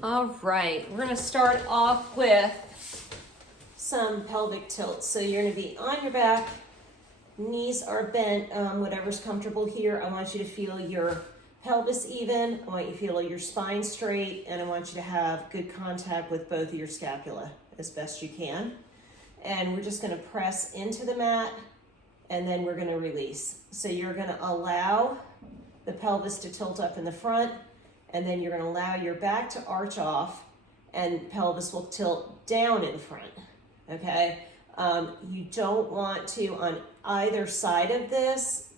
All right, we're gonna start off with some pelvic tilts. So you're gonna be on your back, knees are bent, whatever's comfortable here. I want you to feel your pelvis even, I want you to feel your spine straight, and I want you to have good contact with both of your scapula as best you can. And we're just gonna press into the mat, and then we're gonna release. So you're gonna allow the pelvis to tilt up in the front, and then you're gonna allow your back to arch off, and pelvis will tilt down in front, okay? You don't want to, on either side of this,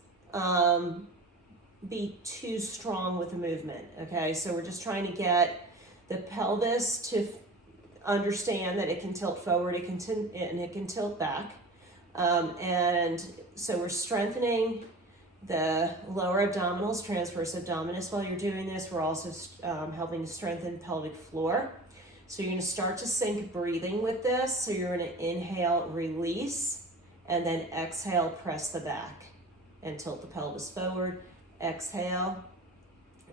be too strong with the movement, okay? So we're just trying to get the pelvis to understand that it can tilt forward, it can tilt back. And so we're strengthening the lower abdominals, transverse abdominis while you're doing this. We're also helping to strengthen pelvic floor. So you're gonna start to sync breathing with this. So you're gonna inhale, release, and then exhale, press the back and tilt the pelvis forward. Exhale,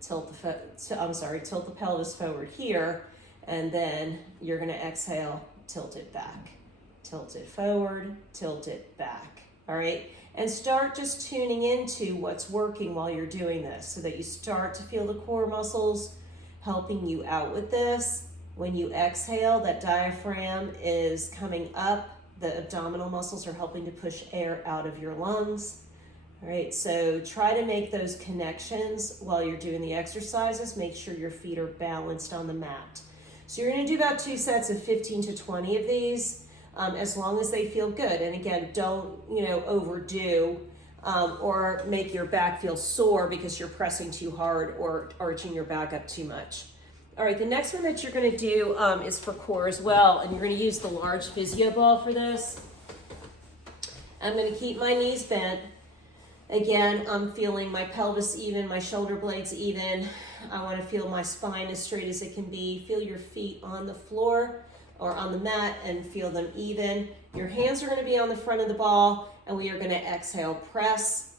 tilt the pelvis forward here, and then you're gonna exhale, tilt it back. Tilt it forward, tilt it back, all right? And start just tuning into what's working while you're doing this so that you start to feel the core muscles helping you out with this. When you exhale, that diaphragm is coming up. The abdominal muscles are helping to push air out of your lungs. All right, so try to make those connections while you're doing the exercises. Make sure your feet are balanced on the mat. So you're gonna do about 2 sets of 15 to 20 of these. As long as they feel good. And again, don't overdo or make your back feel sore because you're pressing too hard or arching your back up too much. All right, the next one that you're gonna do is for core as well, and you're gonna use the large physio ball for this. I'm gonna keep my knees bent. Again, I'm feeling my pelvis even, my shoulder blades even. I wanna feel my spine as straight as it can be. Feel your feet on the floor or on the mat and feel them even. Your hands are gonna be on the front of the ball, and we are gonna exhale, press,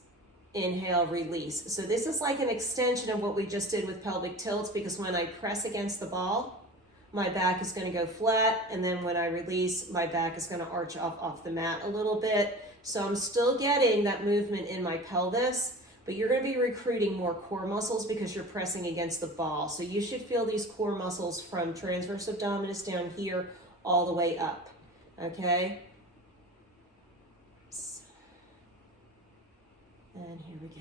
inhale, release. So this is like an extension of what we just did with pelvic tilts, because when I press against the ball, my back is gonna go flat, and then when I release, my back is gonna arch off the mat a little bit. So I'm still getting that movement in my pelvis, but you're gonna be recruiting more core muscles because you're pressing against the ball. So you should feel these core muscles from transverse abdominis down here all the way up, okay? And here we go.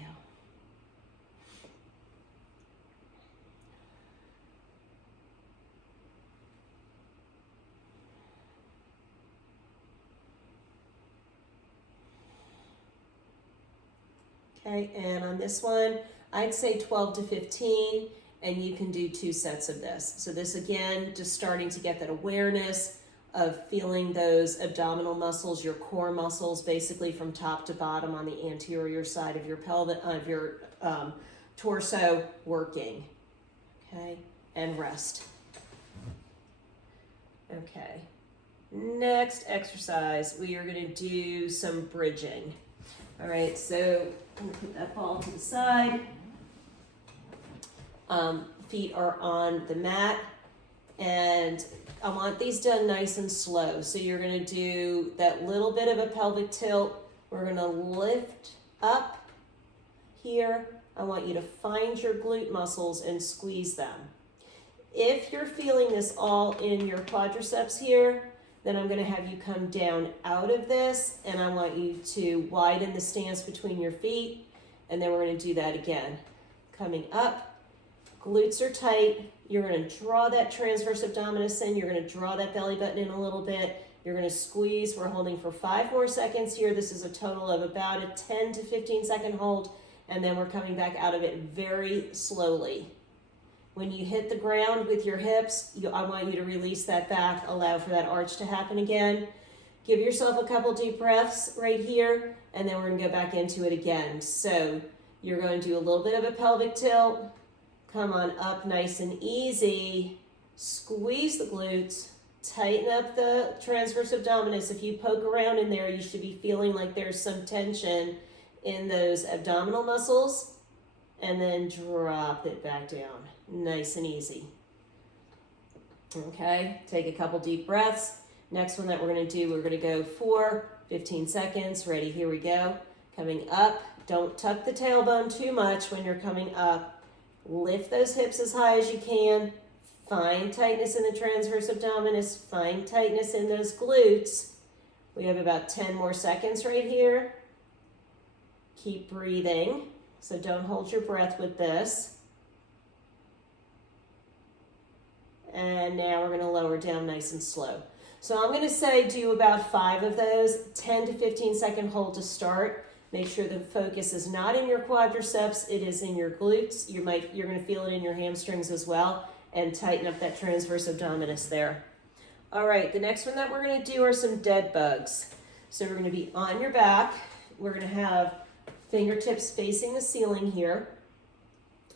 Okay, and on this one, I'd say 12 to 15, and you can do 2 sets of this. So this again, just starting to get that awareness of feeling those abdominal muscles, your core muscles, basically from top to bottom on the anterior side of your pelvic, of your torso working. Okay, and rest. Okay, next exercise, we are gonna do some bridging. All right, so I'm gonna put that ball to the side. Feet are on the mat, and I want these done nice and slow. So you're gonna do that little bit of a pelvic tilt. We're gonna lift up here. I want you to find your glute muscles and squeeze them. If you're feeling this all in your quadriceps here, then I'm gonna have you come down out of this, and I want you to widen the stance between your feet, and then we're gonna do that again. Coming up, glutes are tight. You're gonna draw that transverse abdominis in, you're gonna draw that belly button in a little bit, you're gonna squeeze. We're holding for 5 more seconds here. This is a total of about a 10 to 15 second hold, and then we're coming back out of it very slowly. When you hit the ground with your hips, I want you to release that back, allow for that arch to happen again. Give yourself a couple deep breaths right here, and then we're gonna go back into it again. So you're going to do a little bit of a pelvic tilt, come on up nice and easy, squeeze the glutes, tighten up the transverse abdominis. If you poke around in there, you should be feeling like there's some tension in those abdominal muscles, and then drop it back down. Nice and easy. Okay, take a couple deep breaths. Next one that we're going to do, we're going to go for 15 seconds. Ready, here we go. Coming up, don't tuck the tailbone too much when you're coming up. Lift those hips as high as you can. Find tightness in the transverse abdominis. Find tightness in those glutes. We have about 10 more seconds right here. Keep breathing, so don't hold your breath with this. And now we're going to lower down nice and slow. So I'm going to say do about 5 of those, 10 to 15 second hold to start. Make sure the focus is not in your quadriceps, it is in your glutes. You're going to feel it in your hamstrings as well, and tighten up that transverse abdominis there. All right, the next one that we're going to do are some dead bugs. So we're going to be on your back. We're going to have fingertips facing the ceiling here.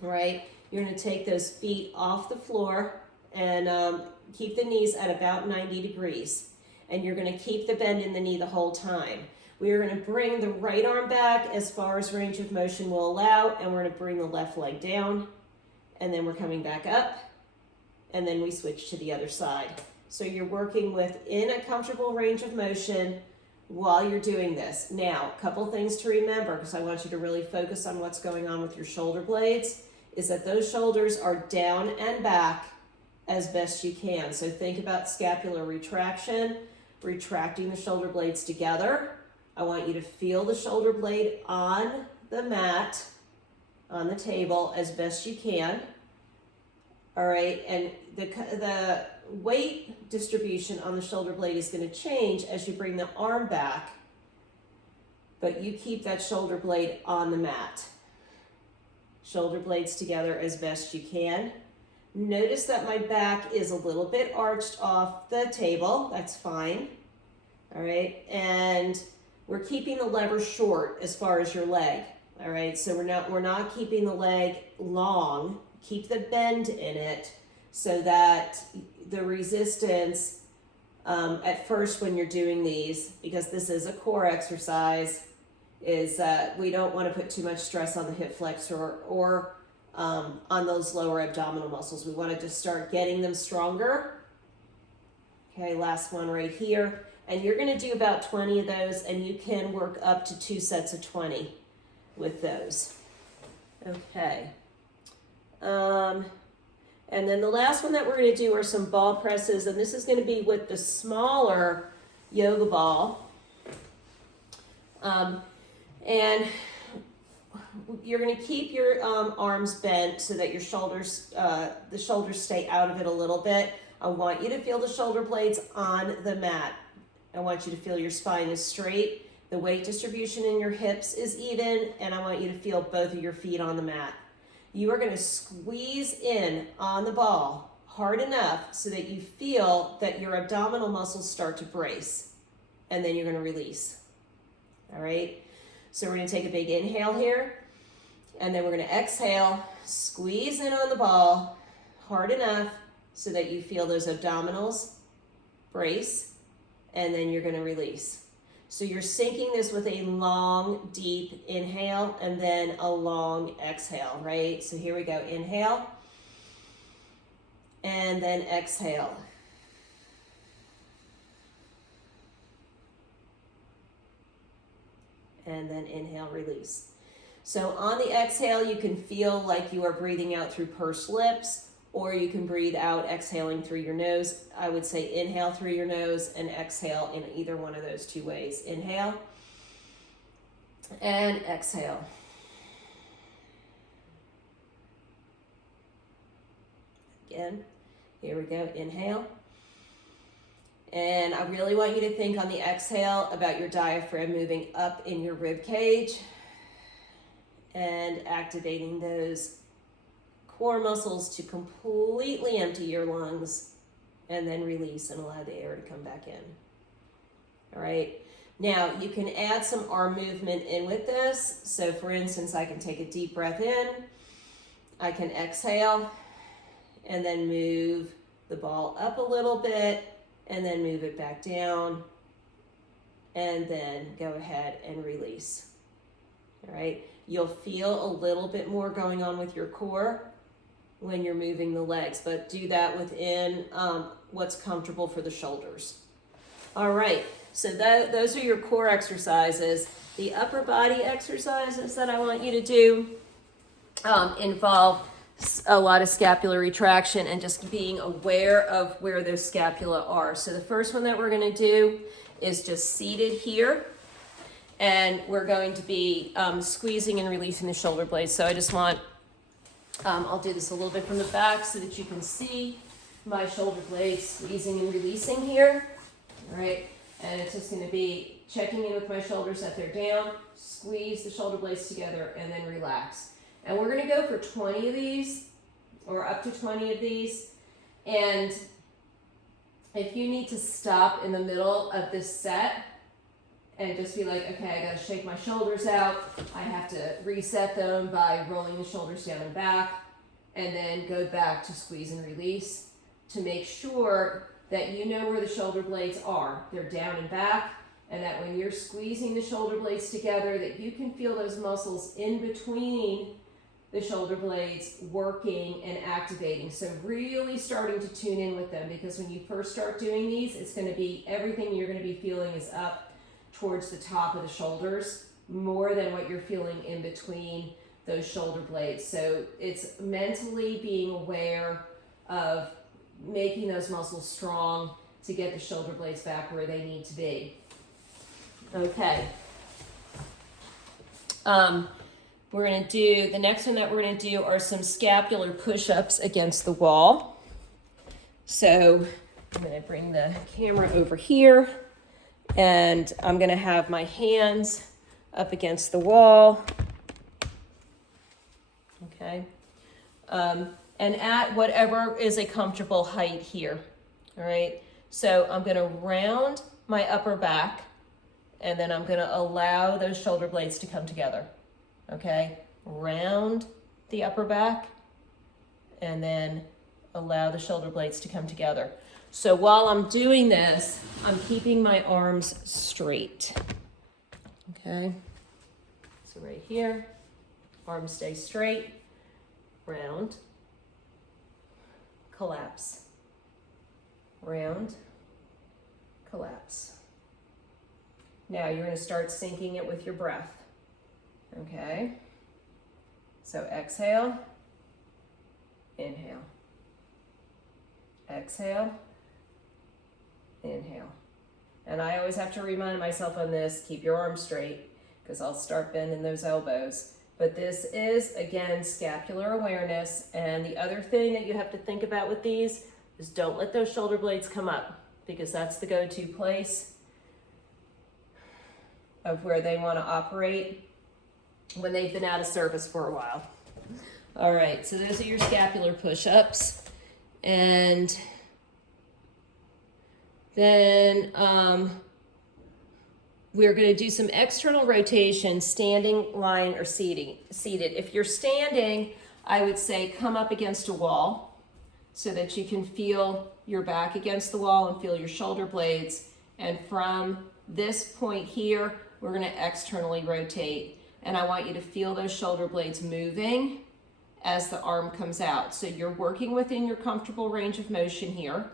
All right, you're going to take those feet off the floor and keep the knees at about 90 degrees. And you're going to keep the bend in the knee the whole time. We are going to bring the right arm back as far as range of motion will allow, and we're going to bring the left leg down, and then we're coming back up, and then we switch to the other side. So you're working within a comfortable range of motion while you're doing this. Now, a couple things to remember, because I want you to really focus on what's going on with your shoulder blades, is that those shoulders are down and back as best you can. So think about scapular retraction, retracting the shoulder blades together. I want you to feel the shoulder blade on the mat, on the table as best you can. All right, and the weight distribution on the shoulder blade is going to change as you bring the arm back, but you keep that shoulder blade on the mat. Shoulder blades together as best you can. Notice that my back is a little bit arched off the table. That's fine. All right, and we're keeping the lever short as far as your leg. All right, so we're not keeping the leg long. Keep the bend in it so that the resistance at first when you're doing these, because this is a core exercise, is we don't want to put too much stress on the hip flexor or on those lower abdominal muscles. We want to just start getting them stronger. Okay, last one right here. And you're going to do about 20 of those, and you can work up to 2 sets of 20 with those. Okay. And then the last one that we're going to do are some ball presses, and this is going to be with the smaller yoga ball. And you're going to keep your arms bent so that your shoulders, the shoulders stay out of it a little bit. I want you to feel the shoulder blades on the mat. I want you to feel your spine is straight, the weight distribution in your hips is even, and I want you to feel both of your feet on the mat. You are going to squeeze in on the ball hard enough so that you feel that your abdominal muscles start to brace, and then you're going to release. All right, so we're going to take a big inhale here, and then we're going to exhale, squeeze in on the ball hard enough so that you feel those abdominals brace, and then you're going to release. So you're syncing this with a long, deep inhale and then a long exhale, right? So here we go. Inhale and then exhale. And then inhale, release. So on the exhale, you can feel like you are breathing out through pursed lips, or you can breathe out, exhaling through your nose. I would say inhale through your nose and exhale in either one of those two ways. Inhale and exhale. Again, here we go. Inhale. And I really want you to think on the exhale about your diaphragm moving up in your rib cage and activating those core muscles to completely empty your lungs, and then release and allow the air to come back in. All right. Now you can add some arm movement in with this. So for instance, I can take a deep breath in, I can exhale, and then move the ball up a little bit, and then move it back down, and then go ahead and release. All right. You'll feel a little bit more going on with your core when you're moving the legs, but do that within what's comfortable for the shoulders. All right, so those are your core exercises. The upper body exercises that I want you to do involve a lot of scapular retraction and just being aware of where those scapula are. So the first one that we're going to do is just seated here, and we're going to be squeezing and releasing the shoulder blades. So I just want, I'll do this a little bit from the back so that you can see my shoulder blades squeezing and releasing here. All right, and it's just going to be checking in with my shoulders that they're down, squeeze the shoulder blades together, and then relax. And we're going to go for 20 of these, or up to 20 of these. And if you need to stop in the middle of this set and just be like, okay, I got to shake my shoulders out, I have to reset them by rolling the shoulders down and back, and then go back to squeeze and release to make sure that you know where the shoulder blades are. They're down and back, and that when you're squeezing the shoulder blades together, that you can feel those muscles in between the shoulder blades working and activating. So really starting to tune in with them, because when you first start doing these, it's going to be, everything you're going to be feeling is up towards the top of the shoulders more than what you're feeling in between those shoulder blades. So it's mentally being aware of making those muscles strong to get the shoulder blades back where they need to be. Okay. We're going to do, the next one that we're going to do are some scapular push-ups against the wall. So I'm going to bring the camera over here, and I'm going to have my hands up against the wall. Okay. And at whatever is a comfortable height here. All right. So I'm going to round my upper back, and then I'm going to allow those shoulder blades to come together. Okay, round the upper back, and then allow the shoulder blades to come together. So while I'm doing this, I'm keeping my arms straight. Okay, so right here, arms stay straight, round, collapse, round, collapse. Now you're going to start syncing it with your breath. Okay, so exhale, inhale, exhale, inhale. And I always have to remind myself on this, keep your arms straight, because I'll start bending those elbows. But this is, again, scapular awareness. And the other thing that you have to think about with these is don't let those shoulder blades come up, because that's the go-to place of where they want to operate when they've been out of service for a while. All right, so those are your scapular push-ups. And then we're going to do some external rotation, standing, lying, or seated. If you're standing, I would say come up against a wall so that you can feel your back against the wall and feel your shoulder blades. And from this point here, we're going to externally rotate. And I want you to feel those shoulder blades moving as the arm comes out. So you're working within your comfortable range of motion here.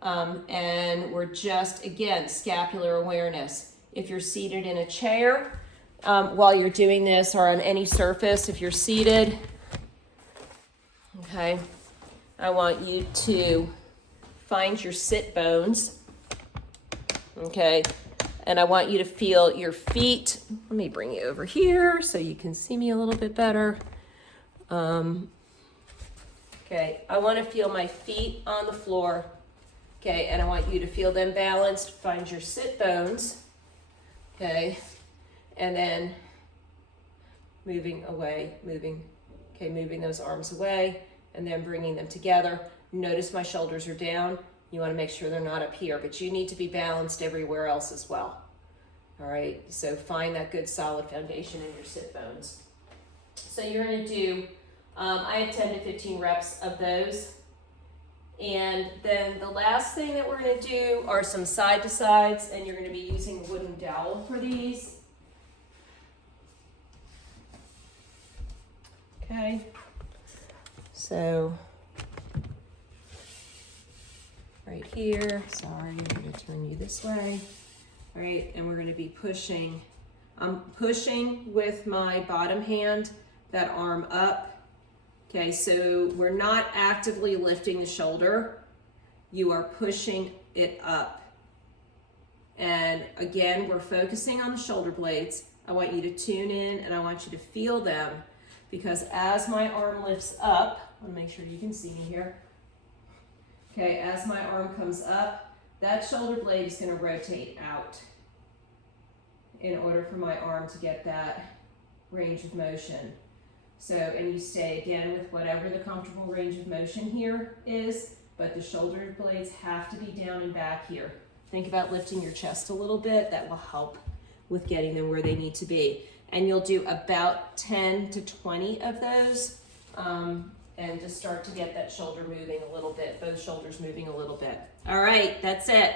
And we're just, again, scapular awareness. If you're seated in a chair, while you're doing this, or on any surface, if you're seated, okay, I want you to find your sit bones, okay? And I want you to feel your feet. Let me bring you over here so you can see me a little bit better. Okay, I want to feel my feet on the floor. Okay, and I want you to feel them balanced. Find your sit bones. Okay, and then moving away, moving those arms away, and then bringing them together. Notice my shoulders are down. You want to make sure they're not up here, but you need to be balanced everywhere else as well. All right, so find that good solid foundation in your sit bones. So you're going to do, I have 10 to 15 reps of those. And then the last thing that we're going to do are some side to sides, and you're going to be using a wooden dowel for these. Okay, So right here, sorry, I'm going to turn you this way. All right, and we're going to be pushing. I'm pushing with my bottom hand, that arm up. Okay, so we're not actively lifting the shoulder. You are pushing it up. And again, we're focusing on the shoulder blades. I want you to tune in and I want you to feel them, because as my arm lifts up, I want to make sure you can see me here. Okay, as my arm comes up, that shoulder blade is going to rotate out in order for my arm to get that range of motion. So, and you stay again with whatever the comfortable range of motion here is, but the shoulder blades have to be down and back here. Think about lifting your chest a little bit. That will help with getting them where they need to be. And you'll do about 10 to 20 of those, and just start to get that shoulder moving a little bit, both shoulders moving a little bit. All right, that's it.